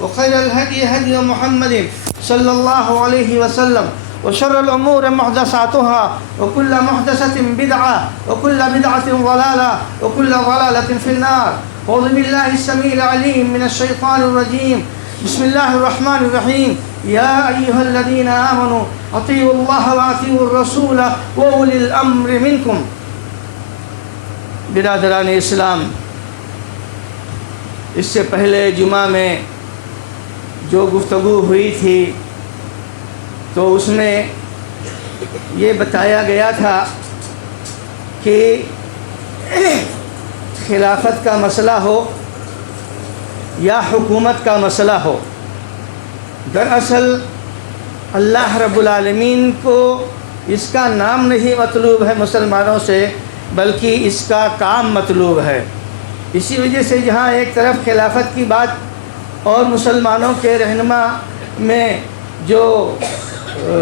وخير الهدي هدي محمد صلى الله عليه وسلم وشر الأمور محدثاتها وكل محدثة بدعة وكل بدعة ضلالة وكل ضلالة في النار. أعوذ بالله السميع العليم من الشيطان الرجيم. بسم الله الرحمن الرحيم. يا أيها الذين آمنوا أطيعوا الله وأطيعوا الرسول وأولي الأمر منكم. برادران اسلام، اس سے پہلے جمعہ میں جو گفتگو ہوئی تھی تو اس میں یہ بتایا گیا تھا کہ خلافت کا مسئلہ ہو یا حکومت کا مسئلہ ہو، دراصل اللہ رب العالمین کو اس کا نام نہیں مطلوب ہے مسلمانوں سے، بلکہ اس کا کام مطلوب ہے۔ اسی وجہ سے جہاں ایک طرف خلافت کی بات اور مسلمانوں کے رہنما میں جو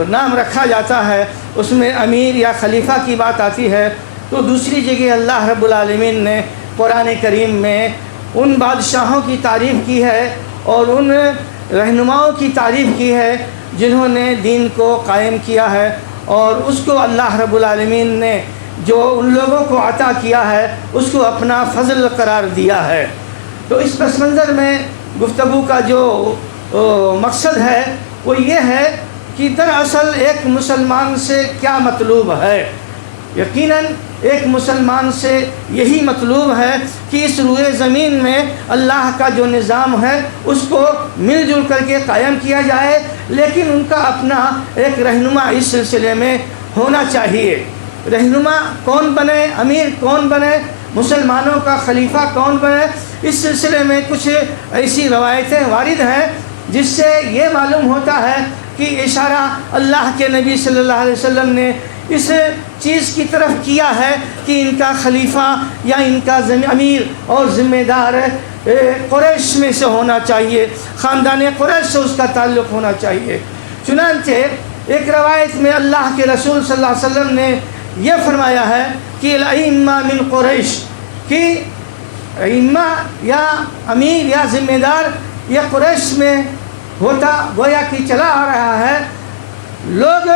نام رکھا جاتا ہے اس میں امیر یا خلیفہ کی بات آتی ہے، تو دوسری جگہ اللہ رب العالمین نے قرآن کریم میں ان بادشاہوں کی تعریف کی ہے اور ان رہنماؤں کی تعریف کی ہے جنہوں نے دین کو قائم کیا ہے، اور اس کو اللہ رب العالمین نے جو ان لوگوں کو عطا کیا ہے اس کو اپنا فضل قرار دیا ہے۔ تو اس پس منظر میں گفتگو کا جو مقصد ہے وہ یہ ہے کہ دراصل ایک مسلمان سے کیا مطلوب ہے۔ یقیناً ایک مسلمان سے یہی مطلوب ہے کہ اس روئے زمین میں اللہ کا جو نظام ہے اس کو مل جل کر کے قائم کیا جائے، لیکن ان کا اپنا ایک رہنما اس سلسلے میں ہونا چاہیے۔ رہنما کون بنے، امیر کون بنے، مسلمانوں کا خلیفہ کون بنے، اس سلسلے میں کچھ ایسی روایتیں وارد ہیں جس سے یہ معلوم ہوتا ہے کہ اشارہ اللہ کے نبی صلی اللہ علیہ وسلم نے اس چیز کی طرف کیا ہے کہ ان کا خلیفہ یا ان کا امیر اور ذمہ دار قریش میں سے ہونا چاہیے، خاندان قریش سے اس کا تعلق ہونا چاہیے۔ چنانچہ ایک روایت میں اللہ کے رسول صلی اللہ علیہ وسلم نے یہ فرمایا ہے کہ الائمہ من قریش، کہ ائمہ یا امیر یا ذمہ دار یہ قریش میں ہوتا گویا کہ چلا آ رہا ہے۔ لوگ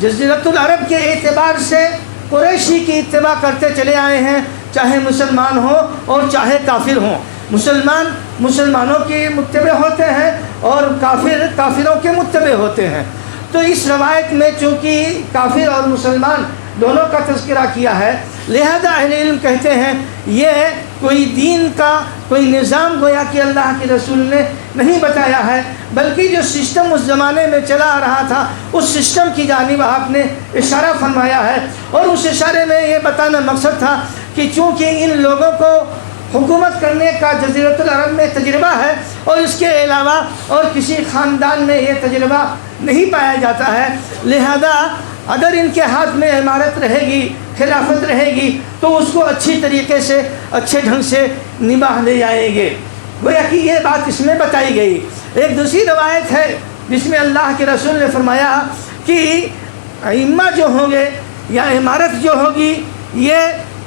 جزیرۃ العرب کے اعتبار سے قریشی کی اتباع کرتے چلے آئے ہیں، چاہے مسلمان ہوں اور چاہے کافر ہوں۔ مسلمان مسلمانوں کے متبع ہوتے ہیں اور کافر کافروں کے متبع ہوتے ہیں۔ تو اس روایت میں چونکہ کافر اور مسلمان دونوں کا تذکرہ کیا ہے، لہذا اہل علم کہتے ہیں یہ کوئی دین کا کوئی نظام گویا کہ اللہ کے رسول نے نہیں بتایا ہے، بلکہ جو سسٹم اس زمانے میں چلا آ رہا تھا اس سسٹم کی جانب آپ نے اشارہ فرمایا ہے، اور اس اشارے میں یہ بتانا مقصد تھا کہ چونکہ ان لوگوں کو حکومت کرنے کا جزیرۃ العرب میں تجربہ ہے اور اس کے علاوہ اور کسی خاندان میں یہ تجربہ نہیں پایا جاتا ہے، لہذا اگر ان کے ہاتھ میں امارت رہے گی، خلافت رہے گی، تو اس کو اچھی طریقے سے اچھے ڈھنگ سے نباہ لے جائیں گے۔ گویا کہ یہ بات اس میں بتائی گئی۔ ایک دوسری روایت ہے جس میں اللہ کے رسول نے فرمایا کہ ائمہ جو ہوں گے یا امارت جو ہوگی یہ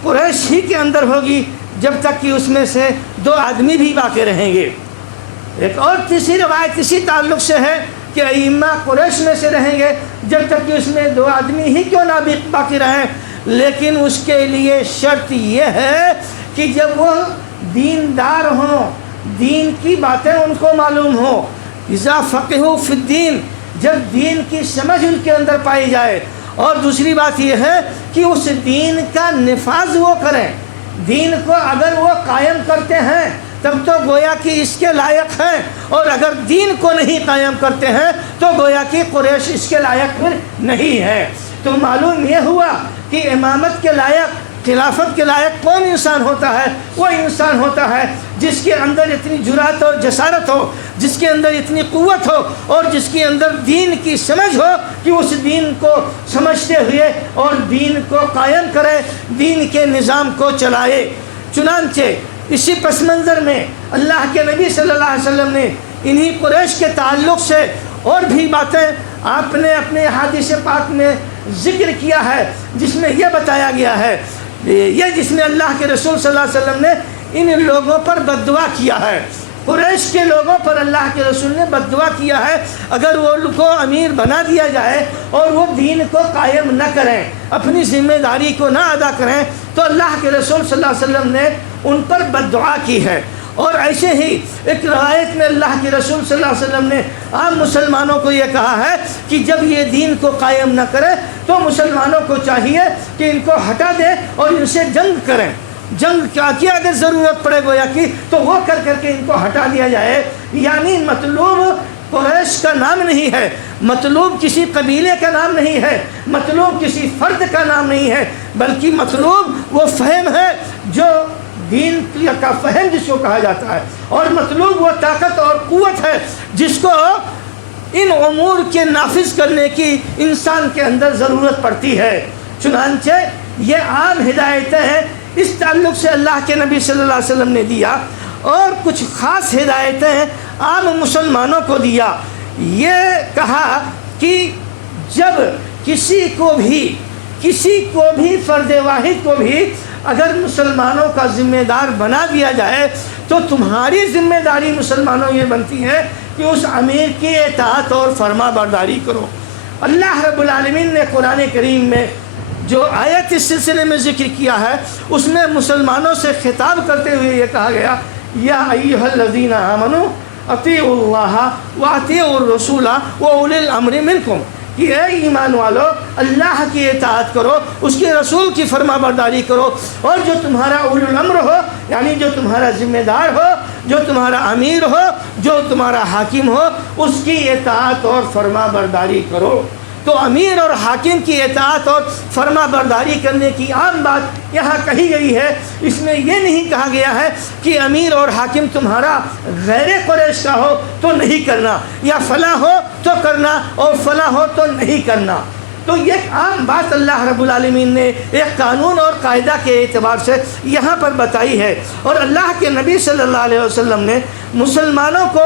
قریش ہی کے اندر ہوگی جب تک کہ اس میں سے 2 آدمی بھی باقی رہیں گے۔ ایک اور تیسری روایت اسی تعلق سے ہے کہ ائمہ قریش میں سے رہیں گے جب تک کہ اس میں 2 آدمی ہی کیوں نہ باقی رہیں، لیکن اس کے لیے شرط یہ ہے کہ جب وہ دیندار ہوں، دین کی باتیں ان کو معلوم ہوں، اذا فقہوا فی الدین، جب دین کی سمجھ ان کے اندر پائی جائے، اور دوسری بات یہ ہے کہ اس دین کا نفاذ وہ کریں۔ دین کو اگر وہ قائم کرتے ہیں تب تو گویا کہ اس کے لائق ہیں، اور اگر دین کو نہیں قائم کرتے ہیں تو گویا کہ قریش اس کے لائق پھر نہیں ہے۔ تو معلوم یہ ہوا کہ امامت کے لائق، خلافت کے لائق کون انسان ہوتا ہے؟ وہ انسان ہوتا ہے جس کے اندر اتنی جرأت اور جسارت ہو، جس کے اندر اتنی قوت ہو، اور جس کے اندر دین کی سمجھ ہو کہ اس دین کو سمجھتے ہوئے اور دین کو قائم کرے، دین کے نظام کو چلائے۔ چنانچہ اسی پس منظر میں اللہ کے نبی صلی اللہ علیہ وسلم نے انہی قریش کے تعلق سے اور بھی باتیں آپ نے اپنے احادیث پاک میں ذکر کیا ہے، جس میں یہ بتایا گیا ہے، یہ جس میں اللہ کے رسول صلی اللہ علیہ وسلم نے ان لوگوں پر بد دعا کیا ہے۔ قریش کے لوگوں پر اللہ کے رسول نے بد دعا کیا ہے، اگر وہ کو امیر بنا دیا جائے اور وہ دین کو قائم نہ کریں، اپنی ذمہ داری کو نہ ادا کریں، تو اللہ کے رسول صلی اللہ علیہ وسلم نے ان پر بد دعا کی ہے۔ اور ایسے ہی ایک روایت میں اللہ کے رسول صلی اللہ علیہ وسلم نے عام مسلمانوں کو یہ کہا ہے کہ جب یہ دین کو قائم نہ کرے تو مسلمانوں کو چاہیے کہ ان کو ہٹا دیں اور ان سے جنگ کریں۔ جنگ کیا اگر ضرورت پڑے گویا کی تو وہ کر کے ان کو ہٹا دیا جائے۔ یعنی مطلوب قریش کا نام نہیں ہے، مطلوب کسی قبیلے کا نام نہیں ہے، مطلوب کسی فرد کا نام نہیں ہے، بلکہ مطلوب وہ فہم ہے جو دین کا فہم جس کو کہا جاتا ہے، اور مطلوب وہ طاقت اور قوت ہے جس کو ان امور کے نافذ کرنے کی انسان کے اندر ضرورت پڑتی ہے۔ چنانچہ یہ عام ہدایتیں ہیں اس تعلق سے اللہ کے نبی صلی اللہ علیہ وسلم نے دیا، اور کچھ خاص ہدایتیں عام مسلمانوں کو دیا۔ یہ کہا کہ جب کسی کو بھی فرد واحد کو بھی اگر مسلمانوں کا ذمہ دار بنا دیا جائے تو تمہاری ذمہ داری مسلمانوں یہ بنتی ہے کہ اس امیر کی اطاعت اور فرما برداری کرو۔ اللہ رب العالمین نے قرآن کریم میں جو آیت اس سلسلے میں ذکر کیا ہے اس میں مسلمانوں سے خطاب کرتے ہوئے یہ کہا گیا، یا ایھا الذین آمنوا اطیعوا اللہ واطیعوا الرسول واولی الامر منکم، کہ اے ایمان والو اللہ کی اطاعت کرو، اس کے رسول کی فرما برداری کرو، اور جو تمہارا اولی الامر ہو یعنی جو تمہارا ذمہ دار ہو، جو تمہارا امیر ہو، جو تمہارا حاکم ہو، اس کی اطاعت اور فرما برداری کرو۔ تو امیر اور حاکم کی اطاعت اور فرما برداری کرنے کی عام بات یہاں کہی گئی ہے۔ اس میں یہ نہیں کہا گیا ہے کہ امیر اور حاکم تمہارا غیر قریش کا ہو تو نہیں کرنا، یا فلاں ہو تو کرنا اور فلاں ہو تو نہیں کرنا۔ تو یہ عام بات اللہ رب العالمین نے ایک قانون اور قاعدہ کے اعتبار سے یہاں پر بتائی ہے، اور اللہ کے نبی صلی اللہ علیہ وسلم نے مسلمانوں کو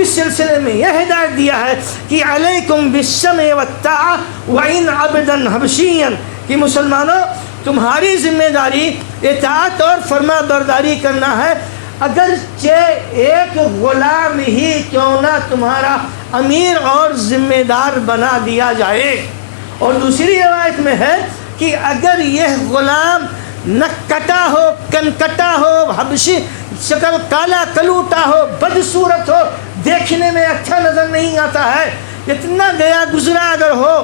اس سلسلے میں یہ ہدایت دیا ہے کہ علیکم بالسمع والطاعہ وان عبدا حبشیا، کہ مسلمانوں تمہاری ذمہ داری اطاعت اور فرما برداری کرنا ہے، اگرچہ ایک غلام ہی کیوں نہ تمہارا امیر اور ذمہ دار بنا دیا جائے۔ اور دوسری روایت میں ہے کہ اگر یہ غلام نکٹا ہو، کنکٹا ہو، حبشی شکل کالا کلوٹا ہو، بدصورت ہو، دیکھنے میں اچھا نظر نہیں آتا ہے، اتنا گیا گزرا اگر ہو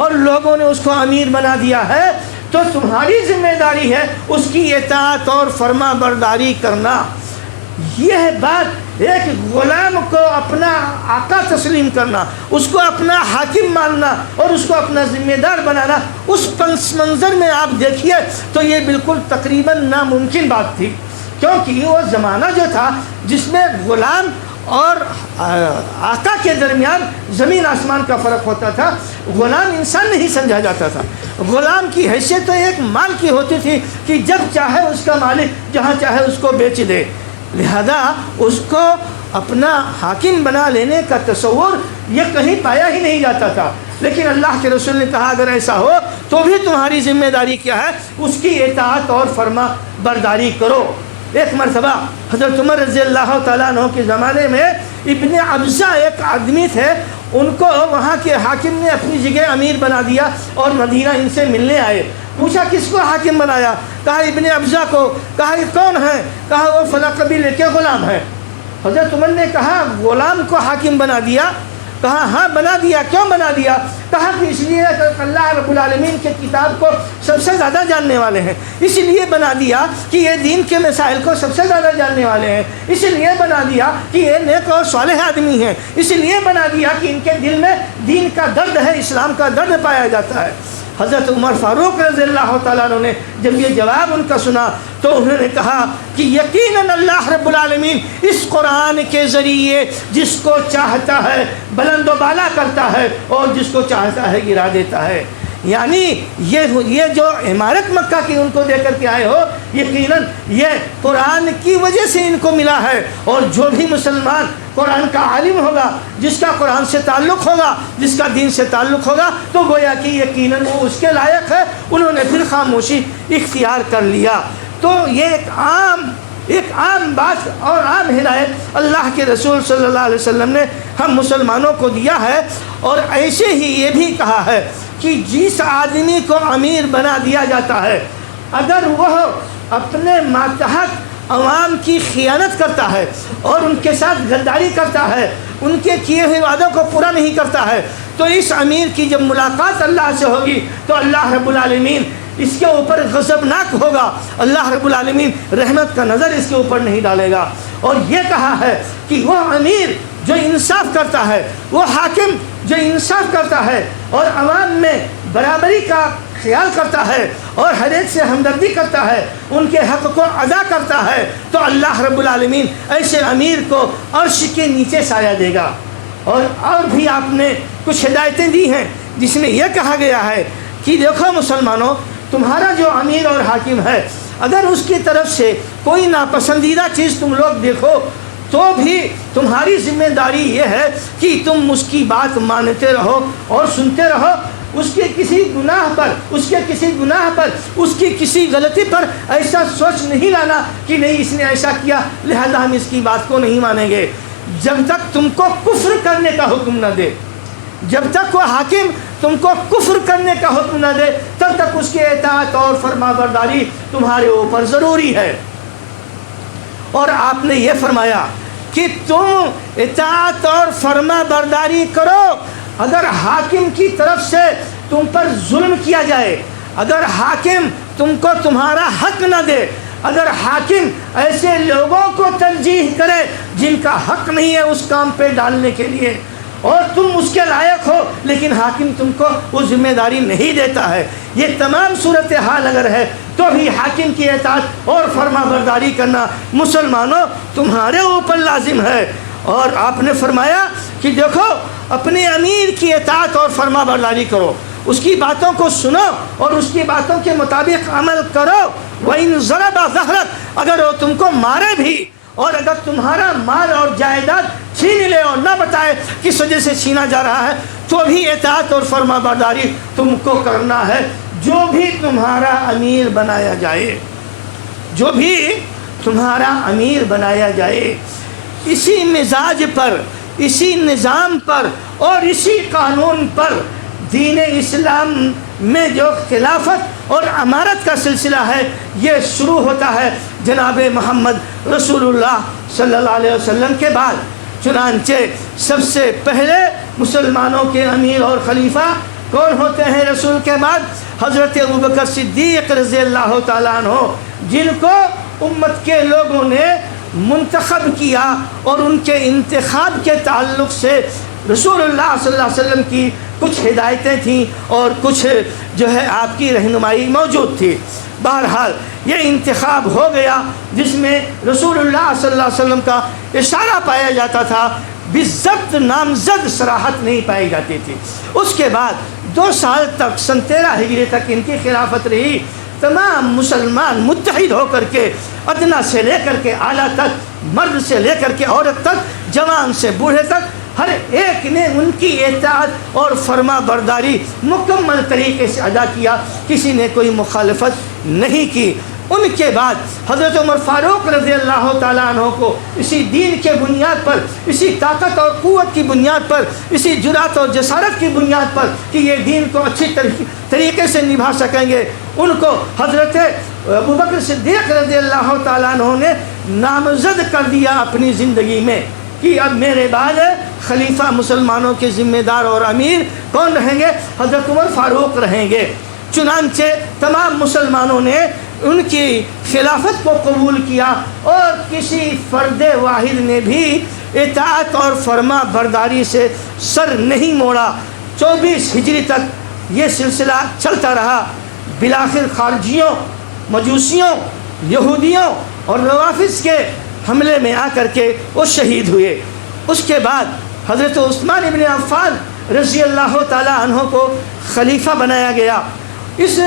اور لوگوں نے اس کو امیر بنا دیا ہے تو تمہاری ذمہ داری ہے اس کی اطاعت اور فرما برداری کرنا۔ یہ بات ایک غلام کو اپنا آقا تسلیم کرنا، اس کو اپنا حاکم ماننا اور اس کو اپنا ذمہ دار بنانا، اس پس منظر میں آپ دیکھیے تو یہ بالکل تقریباً ناممکن بات تھی، کیونکہ وہ زمانہ جو تھا جس میں غلام اور آقا کے درمیان زمین آسمان کا فرق ہوتا تھا۔ غلام انسان نہیں سمجھا جاتا تھا، غلام کی حیثیت تو ایک مال کی ہوتی تھی کہ جب چاہے اس کا مالک جہاں چاہے اس کو بیچ دے، لہذا اس کو اپنا حاکم بنا لینے کا تصور یہ کہیں پایا ہی نہیں جاتا تھا۔ لیکن اللہ کے رسول نے کہا اگر ایسا ہو تو بھی تمہاری ذمہ داری کیا ہے، اس کی اطاعت اور فرما برداری کرو۔ ایک مرتبہ حضرت عمر رضی اللہ تعالیٰ عنہ کے زمانے میں ابن ابزہ ایک آدمی تھے، ان کو وہاں کے حاکم نے اپنی جگہ امیر بنا دیا اور مدینہ ان سے ملنے آئے۔ پوچھا کس کو حاکم بنایا؟ کہا ابن ابزہ کو۔ کہا یہ کون ہے؟ کہا وہ فلاں قبیلے کے غلام ہے۔ حضرت عمر نے کہا غلام کو حاکم بنا دیا؟ کہا ہاں بنا دیا۔ کیوں بنا دیا؟ کہا کہ اس لیے اللہ رب العالمین کے کتاب کو سب سے زیادہ جاننے والے ہیں، اس لیے بنا دیا کہ یہ دین کے مسائل کو سب سے زیادہ جاننے والے ہیں، اس لیے بنا دیا کہ یہ نیک اور صالح آدمی ہیں، اس لیے بنا دیا کہ ان کے دل میں دین کا درد ہے، اسلام کا درد پایا جاتا ہے۔ حضرت عمر فاروق رضی اللہ تعالیٰ عنہ نے جب یہ جواب ان کا سنا تو انہوں نے کہا کہ یقیناً اللہ رب العالمین اس قرآن کے ذریعے جس کو چاہتا ہے بلند و بالا کرتا ہے اور جس کو چاہتا ہے گرا دیتا ہے۔ یعنی یہ جو عمارت مکہ کی ان کو دے کر کے آئے ہو، یقیناً یہ قرآن کی وجہ سے ان کو ملا ہے، اور جو بھی مسلمان قرآن کا عالم ہوگا، جس کا قرآن سے تعلق ہوگا، جس کا دین سے تعلق ہوگا، تو گویا کہ یقیناً وہ اس کے لائق ہے۔ انہوں نے پھر خاموشی اختیار کر لیا۔ تو یہ ایک عام ایک عام بات اور عام ہدایت اللہ کے رسول صلی اللہ علیہ وسلم نے ہم مسلمانوں کو دیا ہے، اور ایسے ہی یہ بھی کہا ہے کہ جس آدمی کو امیر بنا دیا جاتا ہے، اگر وہ اپنے ماتحت عوام کی خیانت کرتا ہے اور ان کے ساتھ غداری کرتا ہے، ان کے کیے ہوئے وعدوں کو پورا نہیں کرتا ہے، تو اس امیر کی جب ملاقات اللہ سے ہوگی تو اللہ رب العالمین اس کے اوپر غضبناک ہوگا، اللہ رب العالمین رحمت کا نظر اس کے اوپر نہیں ڈالے گا۔ اور یہ کہا ہے کہ وہ امیر جو انصاف کرتا ہے، وہ حاکم جو انصاف کرتا ہے اور عوام میں برابری کا خیال کرتا ہے اور ہر ایک سے ہمدردی کرتا ہے، ان کے حق کو ادا کرتا ہے، تو اللہ رب العالمین ایسے امیر کو عرش کے نیچے سایہ دے گا۔ اور بھی آپ نے کچھ ہدایتیں دی ہیں جس میں یہ کہا گیا ہے کہ دیکھو مسلمانوں، تمہارا جو امیر اور حاکم ہے، اگر اس کی طرف سے کوئی ناپسندیدہ چیز تم لوگ دیکھو تو بھی تمہاری ذمہ داری یہ ہے کہ تم اس کی بات مانتے رہو اور سنتے رہو، اس کے کسی گناہ پر، اس کی کسی غلطی پر ایسا سوچ نہیں لانا کہ نہیں اس نے ایسا کیا لہذا ہم اس کی بات کو نہیں مانیں گے۔ جب تک تم کو کفر کرنے کا حکم نہ دے، جب تک وہ حاکم تم کو کفر کرنے کا حکم نہ دے، تب تک اس کی اطاعت اور فرما برداری تمہارے اوپر ضروری ہے۔ اور آپ نے یہ فرمایا کہ تم اطاعت اور فرما برداری کرو اگر حاکم کی طرف سے تم پر ظلم کیا جائے، اگر حاکم تم کو تمہارا حق نہ دے، اگر حاکم ایسے لوگوں کو ترجیح کرے جن کا حق نہیں ہے اس کام پہ ڈالنے کے لیے، اور تم اس کے لائق ہو لیکن حاکم تم کو وہ ذمہ داری نہیں دیتا ہے، یہ تمام صورتحال اگر ہے تو بھی حاکم کی اطاعت اور فرما برداری کرنا مسلمانوں تمہارے اوپر لازم ہے۔ اور آپ نے فرمایا کہ دیکھو اپنے امیر کی اطاعت اور فرما برداری کرو، اس کی باتوں کو سنو اور اس کی باتوں کے مطابق عمل کرو۔ وَإِن ضَرَبَ ظَهْرَكَ، اگر وہ تم کو مارے بھی اور اگر تمہارا مال اور جائیداد چھین لے اور نہ بتائے کس وجہ سے چھینا جا رہا ہے، تو بھی اطاعت اور فرما برداری تم کو کرنا ہے، جو بھی تمہارا امیر بنایا جائے، جو بھی تمہارا امیر بنایا جائے۔ اسی مزاج پر، اسی نظام پر اور اسی قانون پر دین اسلام میں جو خلافت اور امارت کا سلسلہ ہے یہ شروع ہوتا ہے جناب محمد رسول اللہ صلی اللہ علیہ وسلم کے بعد۔ چنانچہ سب سے پہلے مسلمانوں کے امیر اور خلیفہ کون ہوتے ہیں رسول کے بعد؟ حضرت ابوبکر صدیق رضی اللہ تعالیٰ عنہ، جن کو امت کے لوگوں نے منتخب کیا اور ان کے انتخاب کے تعلق سے رسول اللہ صلی اللہ علیہ وسلم کی کچھ ہدایتیں تھیں اور کچھ جو ہے آپ کی رہنمائی موجود تھی۔ بہرحال یہ انتخاب ہو گیا جس میں رسول اللہ صلی اللہ علیہ وسلم کا اشارہ پایا جاتا تھا، بالضبط نامزد صراحت نہیں پائی جاتی تھی۔ اس کے بعد 2 سال تک سن 13 ہجری تک ان کی خلافت رہی۔ تمام مسلمان متحد ہو کر کے ادنا سے لے کر کے اعلیٰ تک، مرد سے لے کر کے عورت تک، جوان سے بوڑھے تک، ہر ایک نے ان کی اطاعت اور فرما برداری مکمل طریقے سے ادا کیا، کسی نے کوئی مخالفت نہیں کی۔ ان کے بعد حضرت عمر فاروق رضی اللہ تعالیٰ عنہ کو اسی دین کے بنیاد پر، اسی طاقت اور قوت کی بنیاد پر، اسی جرأت اور جسارت کی بنیاد پر کہ یہ دین کو اچھی طریقے سے نبھا سکیں گے، ان کو حضرت ابوبکر صدیق رضی اللہ تعالیٰ عنہ نے نامزد کر دیا اپنی زندگی میں کہ اب میرے بعد خلیفہ مسلمانوں کے ذمہ دار اور امیر کون رہیں گے؟ حضرت عمر فاروق رہیں گے۔ چنانچہ تمام مسلمانوں نے ان کی خلافت کو قبول کیا اور کسی فرد واحد نے بھی اطاعت اور فرما برداری سے سر نہیں موڑا۔ 24 ہجری تک یہ سلسلہ چلتا رہا۔ بالآخر خارجیوں، مجوسیوں، یہودیوں اور روافض کے حملے میں آ کر کے وہ شہید ہوئے۔ اس کے بعد حضرت عثمان ابن عفان رضی اللہ تعالی عنہ کو خلیفہ بنایا گیا۔ اس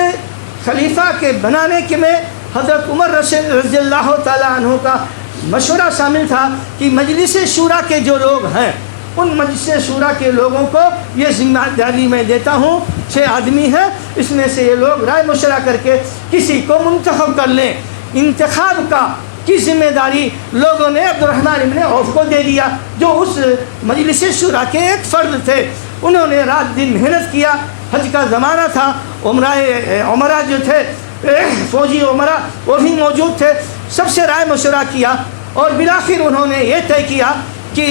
خلیفہ کے بنانے کے میں حضرت عمر رضی اللہ تعالی عنہ کا مشورہ شامل تھا کہ مجلس شورا کے جو لوگ ہیں ان مجلس شورا کے لوگوں کو یہ ذمہ داری میں دیتا ہوں، 6 آدمی ہیں، اس میں سے یہ لوگ رائے مشورہ کر کے کسی کو منتخب کر لیں۔ انتخاب کا کی ذمہ داری لوگوں نے عبدالرحمن ابن عوف کو دے دیا، جو اس مجلس شورا کے ایک فرد تھے۔ انہوں نے رات دن محنت کیا، حج کا زمانہ تھا، عمرہ جو تھے فوجی عمرہ وہ بھی موجود تھے، سب سے رائے مشورہ کیا اور بالآخر انہوں نے یہ طے کیا کہ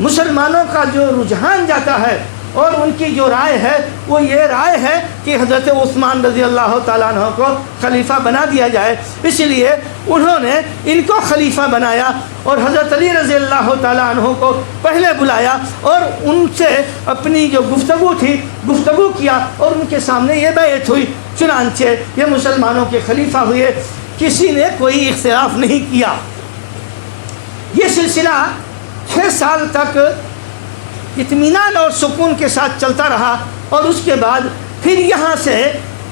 مسلمانوں کا جو رجحان جاتا ہے اور ان کی جو رائے ہے وہ یہ رائے ہے کہ حضرت عثمان رضی اللہ تعالیٰ عنہ کو خلیفہ بنا دیا جائے۔ اس لیے انہوں نے ان کو خلیفہ بنایا اور حضرت علی رضی اللہ تعالیٰ عنہ کو پہلے بلایا اور ان سے اپنی جو گفتگو کیا اور ان کے سامنے یہ بیعت ہوئی۔ چنانچہ یہ مسلمانوں کے خلیفہ ہوئے، کسی نے کوئی اختلاف نہیں کیا۔ یہ سلسلہ 6 سال تک اطمینان اور سکون کے ساتھ چلتا رہا، اور اس کے بعد پھر یہاں سے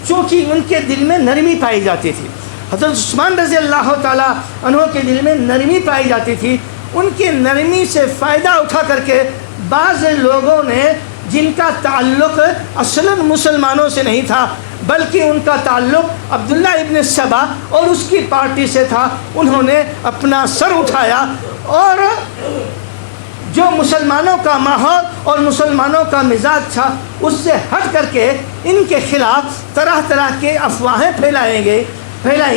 چونکہ ان کے دل میں نرمی پائی جاتی تھی، حضرت عثمان رضی اللہ تعالیٰ عنہ کے دل میں نرمی پائی جاتی تھی، ان کی نرمی سے فائدہ اٹھا کر کے بعض لوگوں نے جن کا تعلق اصلاً مسلمانوں سے نہیں تھا بلکہ ان کا تعلق عبداللہ ابن سبا اور اس کی پارٹی سے تھا، انہوں نے اپنا سر اٹھایا اور جو مسلمانوں کا ماحول اور مسلمانوں کا مزاج تھا اس سے ہٹ کر کے ان کے خلاف طرح طرح کے افواہیں پھیلائیں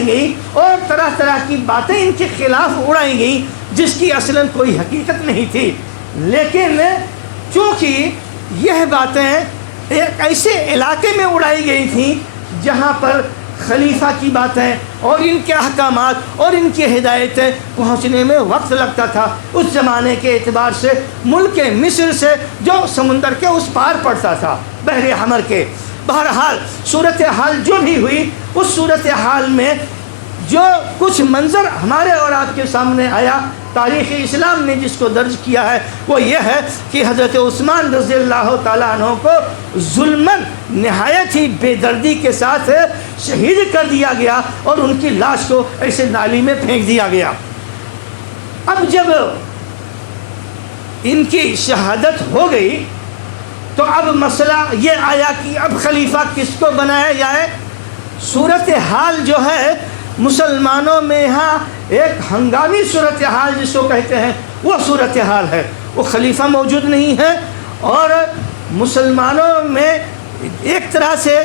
گئی اور طرح طرح کی باتیں ان کے خلاف اڑائی گئیں جس کی اصلاً کوئی حقیقت نہیں تھی۔ لیکن چونکہ یہ باتیں ایک ایسے علاقے میں اڑائی گئی تھیں جہاں پر خلیفہ کی باتیں اور ان کے احکامات اور ان کی ہدایتیں پہنچنے میں وقت لگتا تھا، اس زمانے کے اعتبار سے ملک مصر سے جو سمندر کے اس پار پڑتا تھا، بحر احمر کے۔ بہرحال صورتحال جو بھی ہوئی، اس صورتحال میں جو کچھ منظر ہمارے اور آپ کے سامنے آیا، تاریخ اسلام نے جس کو درج کیا ہے وہ یہ ہے کہ حضرت عثمان رضی اللہ تعالیٰ عنہ کو ظلماً نہایت ہی بے دردی کے ساتھ شہید کر دیا گیا اور ان کی لاش کو ایسے نالی میں پھینک دیا گیا۔ اب جب ان کی شہادت ہو گئی تو اب مسئلہ یہ آیا کہ اب خلیفہ کس کو بنایا جائے۔ صورتحال جو ہے مسلمانوں میں یہاں ایک ہنگامی صورتحال جس کو کہتے ہیں وہ صورتحال ہے، وہ خلیفہ موجود نہیں ہے اور مسلمانوں میں ایک طرح سے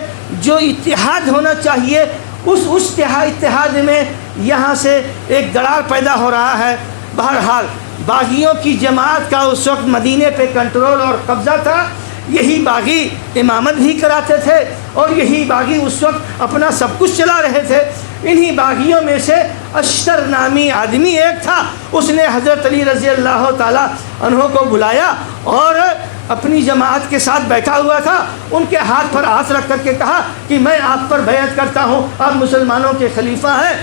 جو اتحاد ہونا چاہیے اس اتحاد میں یہاں سے ایک دراڑ پیدا ہو رہا ہے۔ بہرحال باغیوں کی جماعت کا اس وقت مدینے پہ کنٹرول اور قبضہ تھا، یہی باغی امامت بھی کراتے تھے اور یہی باغی اس وقت اپنا سب کچھ چلا رہے تھے۔ انہی باغیوں میں سے اشتر نامی آدمی ایک تھا، اس نے حضرت علی رضی اللہ تعالیٰ عنہ کو بلایا اور اپنی جماعت کے ساتھ بیٹھا ہوا تھا، ان کے ہاتھ پر ہاتھ رکھ کر کے کہا کہ میں آپ پر بیعت کرتا ہوں، آپ مسلمانوں کے خلیفہ ہیں۔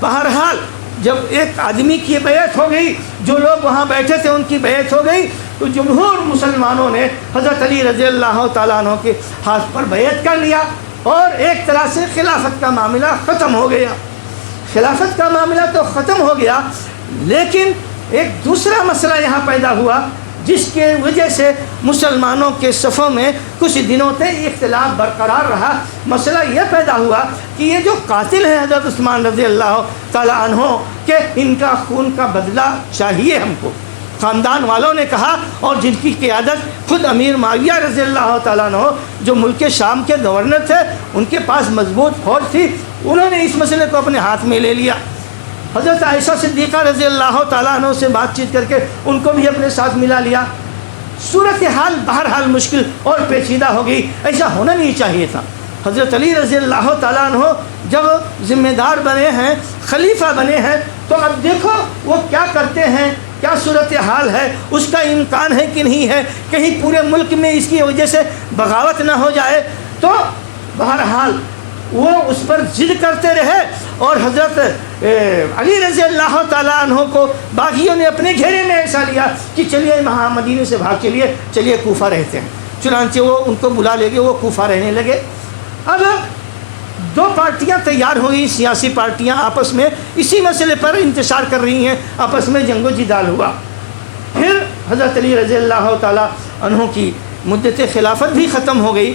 بہرحال جب ایک آدمی کی بیعت ہو گئی، جو لوگ وہاں بیٹھے تھے ان کی بیعت ہو گئی، تو جمہور مسلمانوں نے حضرت علی رضی اللہ تعالیٰ عنہ کے ہاتھ پر بیعت کر لیا اور ایک طرح سے خلافت کا معاملہ ختم ہو گیا۔ خلافت کا معاملہ تو ختم ہو گیا، لیکن ایک دوسرا مسئلہ یہاں پیدا ہوا جس کے وجہ سے مسلمانوں کے صفوں میں کچھ دنوں تک اختلاف برقرار رہا۔ مسئلہ یہ پیدا ہوا کہ یہ جو قاتل ہیں حضرت عثمان رضی اللہ تعالیٰ عنہ کہ ان کا خون کا بدلہ چاہیے ہم کو۔ خاندان والوں نے کہا، اور جن کی قیادت خود امیر معاویہ رضی اللہ تعالیٰ عنہ جو ملک شام کے گورنر تھے، ان کے پاس مضبوط فوج تھی، انہوں نے اس مسئلے کو اپنے ہاتھ میں لے لیا۔ حضرت عائشہ صدیقہ رضی اللہ تعالیٰ عنہ سے بات چیت کر کے ان کو بھی اپنے ساتھ ملا لیا۔ صورتحال بہرحال مشکل اور پیچیدہ ہو گئی، ایسا ہونا نہیں چاہیے تھا۔ حضرت علی رضی اللہ تعالیٰ عنہ جب ذمہ دار بنے ہیں، خلیفہ بنے ہیں، تو اب دیکھو وہ کیا کرتے ہیں، کیا صورتحال ہے، اس کا امکان ہے کہ نہیں ہے، کہیں پورے ملک میں اس کی وجہ سے بغاوت نہ ہو جائے۔ تو بہرحال وہ اس پر ضد کرتے رہے اور حضرت علی رضی اللہ تعالیٰ عنہ کو باغیوں نے اپنے گھیرے میں ایسا لیا کہ چلیے وہاں مدینے سے بھاگ چلیے کوفہ رہتے ہیں۔ چنانچہ وہ ان کو بلا لے گئے، وہ کوفہ رہنے لگے۔ اب دو پارٹیاں تیار ہوئی، سیاسی پارٹیاں آپس میں اسی مسئلے پر انتشار کر رہی ہیں، آپس میں جنگ و جدال ہوا۔ پھر حضرت علی رضی اللہ تعالیٰ عنہ کی مدت خلافت بھی ختم ہو گئی،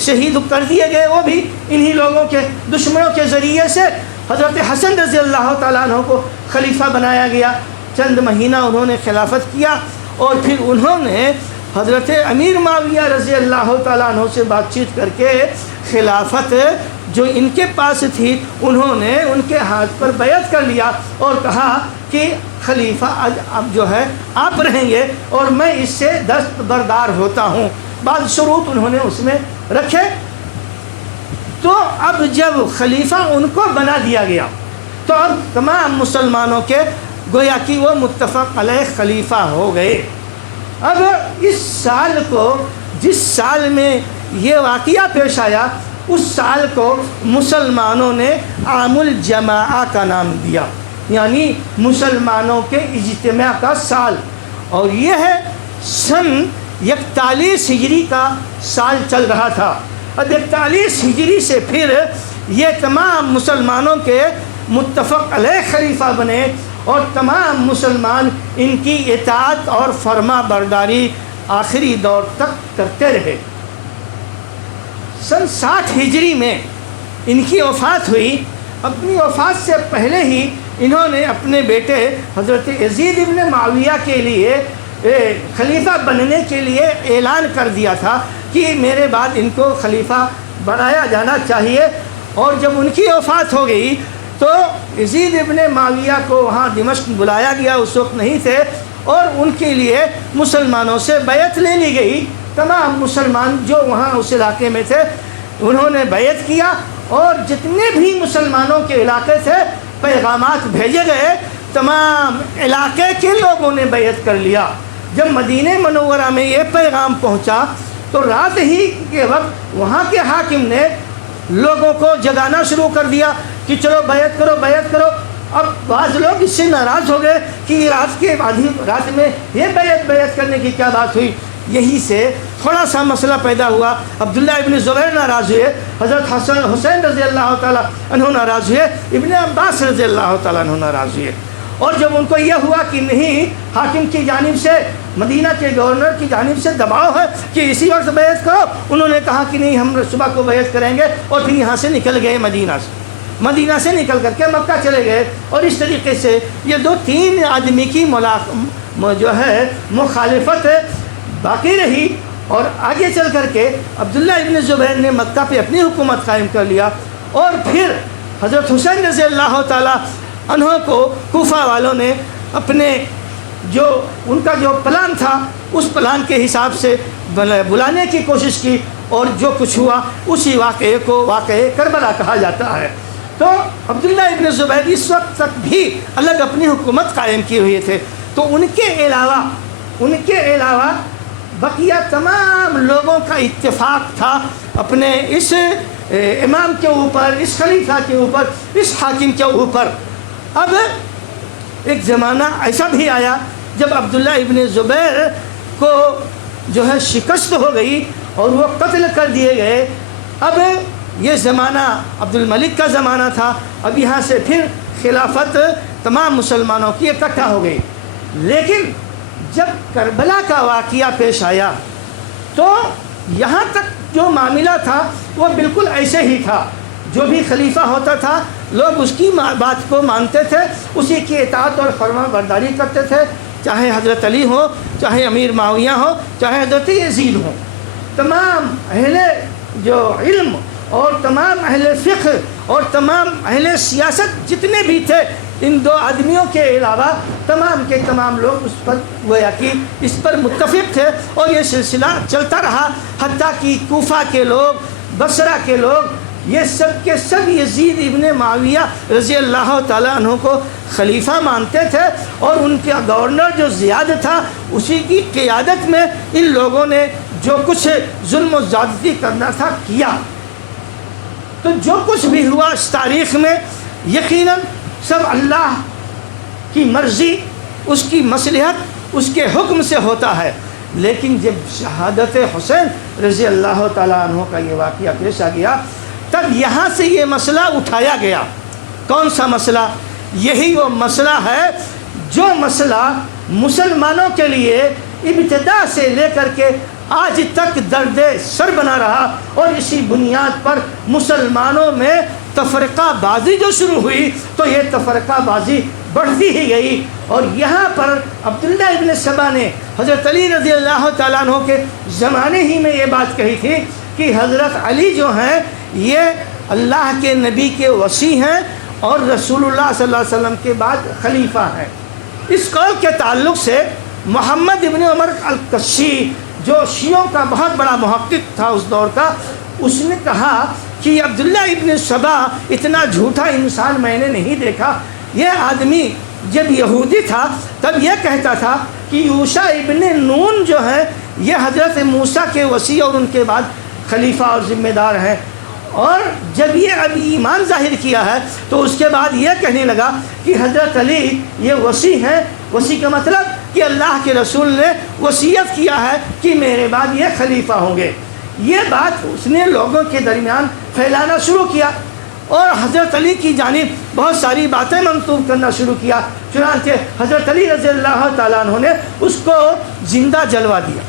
شہید کر دیے گئے وہ بھی انہی لوگوں کے دشمنوں کے ذریعے سے۔ حضرت حسن رضی اللہ تعالیٰ عنہ کو خلیفہ بنایا گیا، چند مہینہ انہوں نے خلافت کیا، اور پھر انہوں نے حضرت امیر معاویہ رضی اللہ تعالیٰ عنہ سے بات چیت کر کے خلافت جو ان کے پاس تھی انہوں نے ان کے ہاتھ پر بیعت کر لیا اور کہا کہ خلیفہ اب جو ہے آپ رہیں گے اور میں اس سے دستبردار ہوتا ہوں۔ بعض شروط انہوں نے اس میں رکھے۔ تو اب جب خلیفہ ان کو بنا دیا گیا تو اب تمام مسلمانوں کے گویا کہ وہ متفق علیہ خلیفہ ہو گئے۔ اب اس سال کو، جس سال میں یہ واقعہ پیش آیا، اس سال کو مسلمانوں نے عام الجماعہ کا نام دیا، یعنی مسلمانوں کے اجتماع کا سال، اور یہ ہے سن 41 ہجری کا سال چل رہا تھا۔ اب 41 ہجری سے پھر یہ تمام مسلمانوں کے متفق علیہ خلیفہ بنے اور تمام مسلمان ان کی اطاعت اور فرما برداری آخری دور تک کرتے رہے۔ سن 60 ہجری میں ان کی وفات ہوئی۔ اپنی وفات سے پہلے ہی انہوں نے اپنے بیٹے حضرت یزید ابن معاویہ کے لیے خلیفہ بننے کے لیے اعلان کر دیا تھا کہ میرے بعد ان کو خلیفہ بنایا جانا چاہیے، اور جب ان کی وفات ہو گئی تو یزید ابن معاویہ کو وہاں دمشق بلایا گیا، اس وقت نہیں تھے، اور ان کے لیے مسلمانوں سے بیعت لے لی گئی۔ تمام مسلمان جو وہاں اس علاقے میں تھے انہوں نے بیعت کیا، اور جتنے بھی مسلمانوں کے علاقے تھے پیغامات بھیجے گئے، تمام علاقے کے لوگوں نے بیعت کر لیا۔ جب مدینہ منورہ میں یہ پیغام پہنچا تو رات ہی کے وقت وہاں کے حاکم نے لوگوں کو جگانا شروع کر دیا کہ چلو بیعت کرو بیعت کرو۔ اب بعض لوگ اس سے ناراض ہو گئے کہ رات میں یہ بیعت کرنے کی کیا بات ہوئی۔ یہی سے تھوڑا سا مسئلہ پیدا ہوا۔ عبداللہ ابن زبیر ناراض ہوئے، حضرت حسین رضی اللہ تعالیٰ عنہ ناراض ہوئے، ابن عباس رضی اللہ تعالیٰ عنہ ناراض ہوئے۔ اور جب ان کو یہ ہوا کہ نہیں، حاکم کی جانب سے، مدینہ کے گورنر کی جانب سے دباؤ ہے کہ اسی وقت بیعت کرو، انہوں نے کہا کہ نہیں، ہم صبح کو بیعت کریں گے، اور پھر یہاں سے نکل گئے، مدینہ سے نکل کر کے مکہ چلے گئے۔ اور اس طریقے سے یہ 2-3 آدمی کی جو ہے مخالفت باقی رہی، اور آگے چل کر کے عبداللہ ابن زبیر نے مکہ پہ اپنی حکومت قائم کر لیا، اور پھر حضرت حسین رضی اللہ تعالیٰ عنہ کو کوفہ والوں نے اپنے جو ان کا جو پلان تھا اس پلان کے حساب سے بلانے کی کوشش کی، اور جو کچھ ہوا اسی واقعے کو واقعے کربلا کہا جاتا ہے۔ تو عبداللہ ابن زبیر اس وقت تک بھی الگ اپنی حکومت قائم کیے ہوئے تھے۔ تو ان کے علاوہ بقیہ تمام لوگوں کا اتفاق تھا اپنے اس امام کے اوپر، اس خلیفہ کے اوپر، اس حاکم کے اوپر۔ اب ایک زمانہ ایسا بھی آیا جب عبداللہ ابن زبیر کو جو ہے شکست ہو گئی اور وہ قتل کر دیے گئے۔ اب یہ زمانہ عبد الملک کا زمانہ تھا۔ اب یہاں سے پھر خلافت تمام مسلمانوں کی اکٹھا ہو گئی۔ لیکن جب کربلا کا واقعہ پیش آیا تو یہاں تک جو معاملہ تھا وہ بالکل ایسے ہی تھا۔ جو بھی خلیفہ ہوتا تھا لوگ اس کی بات کو مانتے تھے، اسی کی اطاعت اور فرما برداری کرتے تھے، چاہے حضرت علی ہو، چاہے امیر معاویہ ہو، چاہے حضرت یزید ہو۔ تمام اہل جو علم اور تمام اہل فقہ اور تمام اہل سیاست جتنے بھی تھے، ان 2 آدمیوں کے علاوہ تمام کے تمام لوگ اس پر گویا کہ اس پر متفق تھے، اور یہ سلسلہ چلتا رہا، حتیٰ کہ کوفہ کے لوگ، بصرہ کے لوگ، یہ سب کے سب یزید ابن معاویہ رضی اللہ تعالیٰ عنہ کو خلیفہ مانتے تھے، اور ان کا گورنر جو زیاد تھا اسی کی قیادت میں ان لوگوں نے جو کچھ ظلم و زیادتی کرنا تھا کیا۔ تو جو کچھ بھی ہوا اس تاریخ میں یقیناً سب اللہ کی مرضی، اس کی مصلحت، اس کے حکم سے ہوتا ہے۔ لیکن جب شہادت حسین رضی اللہ تعالیٰ عنہ کا یہ واقعہ پیش آ گیا تب یہاں سے یہ مسئلہ اٹھایا گیا۔ کون سا مسئلہ؟ یہی وہ مسئلہ ہے جو مسئلہ مسلمانوں کے لیے ابتدا سے لے کر کے آج تک درد سر بنا رہا، اور اسی بنیاد پر مسلمانوں میں تفرقہ بازی جو شروع ہوئی تو یہ تفرقہ بازی بڑھتی ہی گئی۔ اور یہاں پر عبداللہ ابن سبا نے حضرت علی رضی اللہ تعالیٰ عنہ کے زمانے ہی میں یہ بات کہی تھی کہ حضرت علی جو ہیں یہ اللہ کے نبی کے وصی ہیں اور رسول اللہ صلی اللہ علیہ وسلم کے بعد خلیفہ ہیں۔ اس قول کے تعلق سے محمد ابن عمر الکشی جو شیعوں کا بہت بڑا محقق تھا اس دور کا، اس نے کہا کہ عبداللہ ابن سبا اتنا جھوٹا انسان میں نے نہیں دیکھا۔ یہ آدمی جب یہودی تھا تب یہ کہتا تھا کہ یوشع ابن نون جو ہے یہ حضرت موسیٰ کے وصی اور ان کے بعد خلیفہ اور ذمہ دار ہیں، اور جب یہ اب ایمان ظاہر کیا ہے تو اس کے بعد یہ کہنے لگا کہ حضرت علی یہ وصی ہیں۔ وصی کا مطلب کہ اللہ کے رسول نے وصیت کیا ہے کہ میرے بعد یہ خلیفہ ہوں گے۔ یہ بات اس نے لوگوں کے درمیان پھیلانا شروع کیا اور حضرت علی کی جانب بہت ساری باتیں منسوب کرنا شروع کیا۔ چنانچہ حضرت علی رضی اللہ تعالیٰ عنہ نے اس کو زندہ جلوا دیا،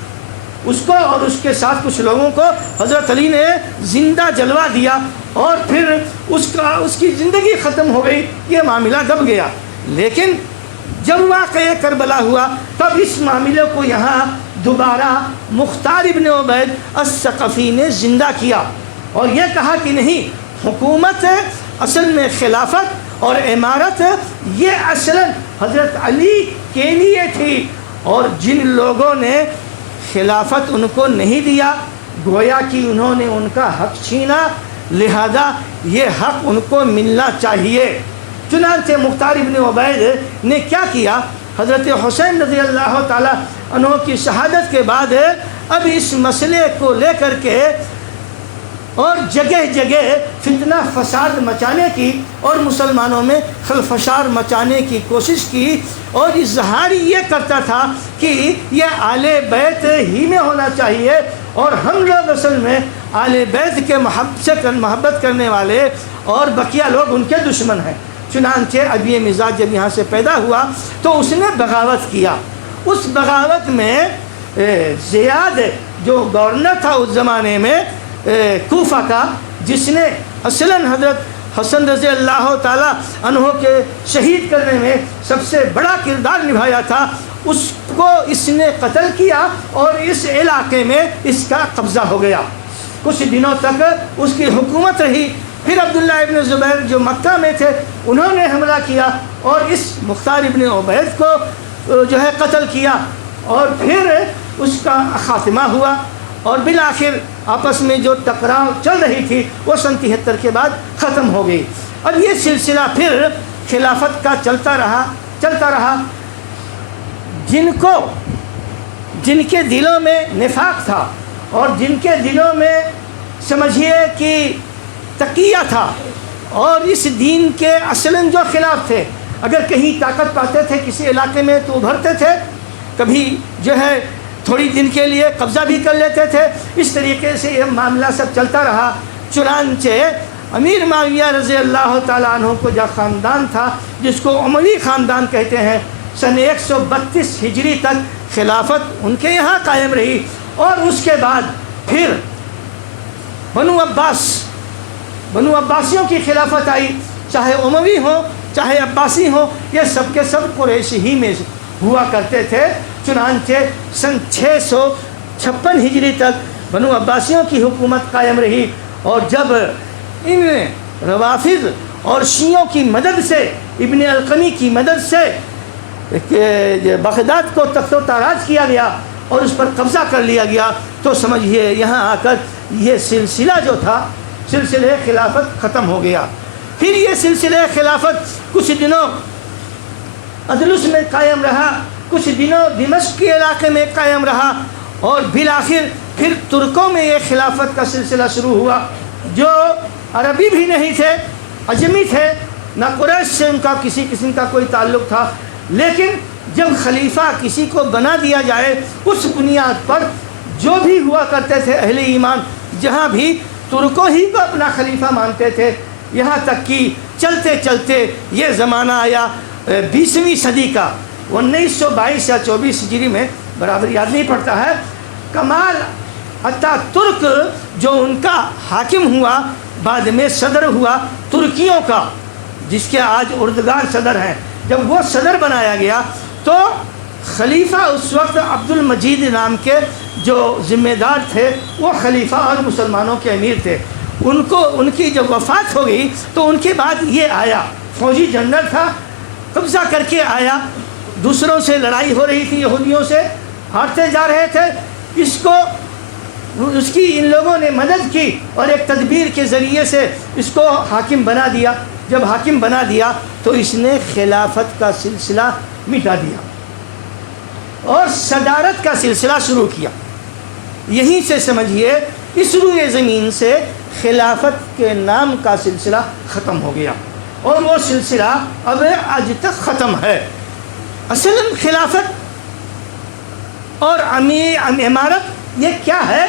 اس کو اور اس کے ساتھ کچھ لوگوں کو حضرت علی نے زندہ جلوا دیا، اور پھر اس کی زندگی ختم ہو گئی، یہ معاملہ دب گیا۔ لیکن جب واقعہ کربلا ہوا تب اس معاملے کو یہاں دوبارہ مختار ابن عبید الثقفی نے زندہ کیا اور یہ کہا کہ نہیں، حکومت اصل میں خلافت اور امارت یہ اصلاً حضرت علی کے لیے تھی، اور جن لوگوں نے خلافت ان کو نہیں دیا گویا کہ انہوں نے ان کا حق چھینا، لہذا یہ حق ان کو ملنا چاہیے۔ چنانچہ مختار ابن عبید نے کیا کیا، حضرت حسین رضی اللہ تعالیٰ عنہ کی شہادت کے بعد اب اس مسئلے کو لے کر کے اور جگہ جگہ فتنہ فساد مچانے کی اور مسلمانوں میں خلفشار مچانے کی کوشش کی، اور اظہار یہ کرتا تھا کہ یہ آل بیت ہی میں ہونا چاہیے، اور ہم لوگ اصل میں آل بیت کے محبت کرنے والے اور بقیہ لوگ ان کے دشمن ہیں۔ چنانچہ اب یہ مزاج جب یہاں سے پیدا ہوا تو اس نے بغاوت کیا۔ اس بغاوت میں زیاد جو گورنر تھا اس زمانے میں کوفہ کا، جس نے اصلاً حضرت حسن رضی اللہ تعالیٰ عنہ کے شہید کرنے میں سب سے بڑا کردار نبھایا تھا، اس کو اس نے قتل کیا اور اس علاقے میں اس کا قبضہ ہو گیا۔ کچھ دنوں تک اس کی حکومت رہی۔ پھر عبداللہ ابن زبیر جو مکہ میں تھے انہوں نے حملہ کیا اور اس مختار ابن عبید کو جو ہے قتل کیا، اور پھر اس کا خاتمہ ہوا، اور بالآخر آپس میں جو ٹکراؤ چل رہی تھی وہ سن 73 کے بعد ختم ہو گئی۔ اب یہ سلسلہ پھر خلافت کا چلتا رہا۔ جن کے دلوں میں نفاق تھا اور جن کے دلوں میں سمجھیے کہ تقیہ تھا اور اس دین کے اصلاً جو خلاف تھے، اگر کہیں طاقت پاتے تھے کسی علاقے میں تو ابھرتے تھے، کبھی جو ہے تھوڑی دن کے لیے قبضہ بھی کر لیتے تھے۔ اس طریقے سے یہ معاملہ سب چلتا رہا۔ چنانچہ امیر معاویہ رضی اللہ تعالیٰ عنہ کو جو خاندان تھا جس کو اموی خاندان کہتے ہیں، سن 132 ہجری تک خلافت ان کے یہاں قائم رہی، اور اس کے بعد پھر بنو عباسیوں کی خلافت آئی، چاہے اموی ہو چاہے عباسی ہو، یہ سب کے سب قریش ہی میں ہوا کرتے تھے۔ چنانچہ سن 656 ہجری تک بنو عباسیوں کی حکومت قائم رہی، اور جب ان روافض اور شیعوں کی مدد سے، ابن القمی کی مدد سے بغداد کو تخت و تاراج کیا گیا اور اس پر قبضہ کر لیا گیا، تو سمجھیے یہاں آ کر یہ سلسلہ جو تھا، سلسلہ خلافت ختم ہو گیا۔ پھر یہ سلسلہ خلافت کچھ دنوں اندلس میں قائم رہا، کچھ دنوں دمشق کے علاقے میں قائم رہا، اور بالآخر پھر ترکوں میں یہ خلافت کا سلسلہ شروع ہوا، جو عربی بھی نہیں تھے، عجمی تھے، نہ قریش سے ان کا کسی قسم کا کوئی تعلق تھا، لیکن جب خلیفہ کسی کو بنا دیا جائے اس بنیاد پر جو بھی ہوا کرتے تھے اہل ایمان، جہاں بھی ترکوں ہی کو اپنا خلیفہ مانتے تھے، یہاں تک کہ چلتے چلتے یہ زمانہ آیا 20ویں صدی کا، 1922 یا 24 ہجری میں برابر یاد نہیں پڑتا ہے، کمال اتا ترک جو ان کا حاکم ہوا، بعد میں صدر ہوا ترکیوں کا، جس کے آج اردگان صدر ہیں، جب وہ صدر بنایا گیا تو خلیفہ اس وقت عبد المجید نام کے جو ذمہ دار تھے وہ خلیفہ اور مسلمانوں کے امیر تھے. ان کی جب وفات ہو گئی تو ان کے بعد یہ آیا، فوجی جنرل تھا، قبضہ کر کے آیا، دوسروں سے لڑائی ہو رہی تھی، یہودیوں سے ہارتے جا رہے تھے، اس کی ان لوگوں نے مدد کی اور ایک تدبیر کے ذریعے سے اس کو حاکم بنا دیا. جب حاکم بنا دیا تو اس نے خلافت کا سلسلہ مٹا دیا اور صدارت کا سلسلہ شروع کیا. یہیں سے سمجھیے اس روئے زمین سے خلافت کے نام کا سلسلہ ختم ہو گیا اور وہ سلسلہ اب آج تک ختم ہے. اصلاً خلافت اور امارت یہ کیا ہے؟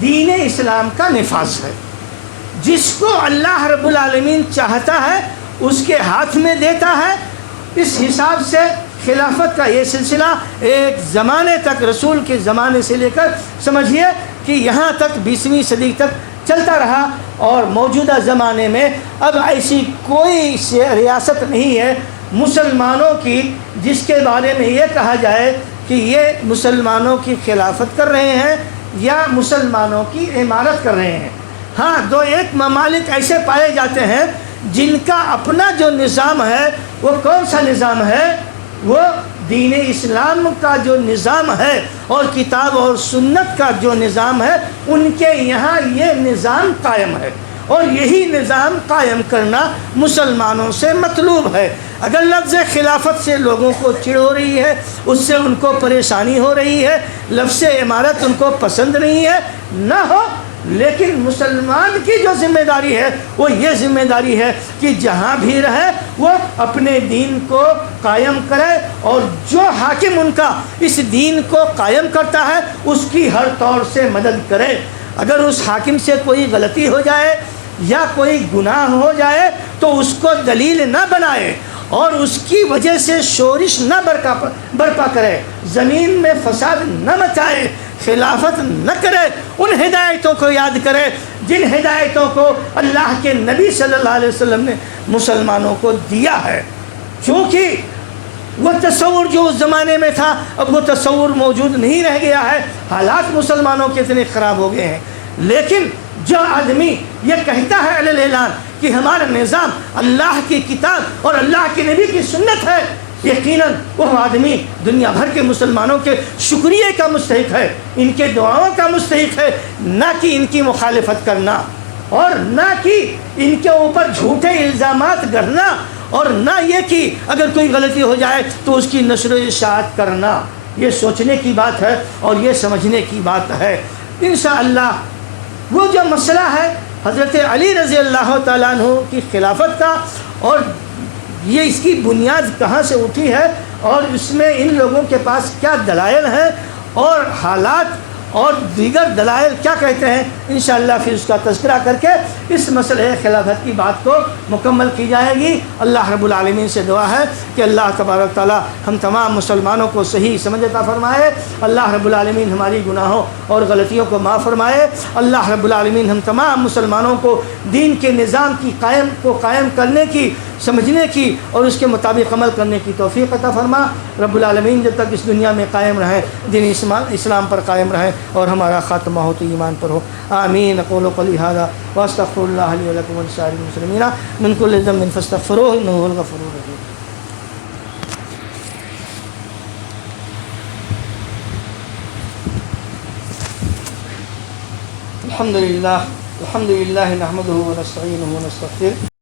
دین اسلام کا نفاذ ہے. جس کو اللہ رب العالمین چاہتا ہے اس کے ہاتھ میں دیتا ہے. اس حساب سے خلافت کا یہ سلسلہ ایک زمانے تک، رسول کے زمانے سے لے کر سمجھیے کہ یہاں تک 20ویں صدی تک چلتا رہا. اور موجودہ زمانے میں اب ایسی کوئی ریاست نہیں ہے مسلمانوں کی جس کے بارے میں یہ کہا جائے کہ یہ مسلمانوں کی خلافت کر رہے ہیں یا مسلمانوں کی امارت کر رہے ہیں. ہاں، 2-1 ممالک ایسے پائے جاتے ہیں جن کا اپنا جو نظام ہے وہ کون سا نظام ہے؟ وہ دین اسلام کا جو نظام ہے اور کتاب اور سنت کا جو نظام ہے، ان کے یہاں یہ نظام قائم ہے اور یہی نظام قائم کرنا مسلمانوں سے مطلوب ہے. اگر لفظ خلافت سے لوگوں کو چڑ ہو رہی ہے، اس سے ان کو پریشانی ہو رہی ہے، لفظ امارت ان کو پسند نہیں ہے، نہ ہو، لیکن مسلمان کی جو ذمہ داری ہے وہ یہ ذمہ داری ہے کہ جہاں بھی رہے وہ اپنے دین کو قائم کرے اور جو حاکم ان کا اس دین کو قائم کرتا ہے اس کی ہر طور سے مدد کرے. اگر اس حاکم سے کوئی غلطی ہو جائے یا کوئی گناہ ہو جائے تو اس کو دلیل نہ بنائے اور اس کی وجہ سے شورش نہ برپا کرے، زمین میں فساد نہ مچائے، خلافت نہ کرے. ان ہدایتوں کو یاد کرے جن ہدایتوں کو اللہ کے نبی صلی اللہ علیہ وسلم نے مسلمانوں کو دیا ہے. چونکہ وہ تصور جو اس زمانے میں تھا اب وہ تصور موجود نہیں رہ گیا ہے، حالات مسلمانوں کے اتنے خراب ہو گئے ہیں. لیکن جو آدمی یہ کہتا ہے علی الاعلان کہ ہمارا نظام اللہ کی کتاب اور اللہ کے نبی کی سنت ہے، یقیناً وہ آدمی دنیا بھر کے مسلمانوں کے شکریہ کا مستحق ہے، ان کے دعاؤں کا مستحق ہے، نہ کہ ان کی مخالفت کرنا اور نہ کہ ان کے اوپر جھوٹے الزامات گڑھنا اور نہ یہ کہ اگر کوئی غلطی ہو جائے تو اس کی نشر و اشاعت کرنا. یہ سوچنے کی بات ہے اور یہ سمجھنے کی بات ہے. انشاءاللہ وہ جو مسئلہ ہے حضرت علی رضی اللہ تعالیٰ عنہ کی خلافت کا اور یہ اس کی بنیاد کہاں سے اٹھی ہے اور اس میں ان لوگوں کے پاس کیا دلائل ہیں اور حالات اور دیگر دلائل کیا کہتے ہیں، انشاءاللہ پھر اس کا تذکرہ کر کے اس مسئلہ خلافت کی بات کو مکمل کی جائے گی. اللہ رب العالمین سے دعا ہے کہ اللہ تبارک تعالی ہم تمام مسلمانوں کو صحیح سمجھ عطا فرمائے. اللہ رب العالمین ہماری گناہوں اور غلطیوں کو معاف فرمائے. اللہ رب العالمین ہم تمام مسلمانوں کو دین کے نظام کی قائم کرنے کی، سمجھنے کی اور اس کے مطابق عمل کرنے کی توفیق عطا فرما. رب العالمین جب تک اس دنیا میں قائم رہیں، دین اسلام پر قائم رہیں اور ہمارا خاتمہ ہو تو ایمان پر ہو. آمین. اقول قولی ھذا واستغفر اللہ لی ولکم ولسائر المسلمین من کل ذنب فاستغفروہ انہ هو الغفور الرحیم. الحمد للہ نحمده ونستعینه ونستغفره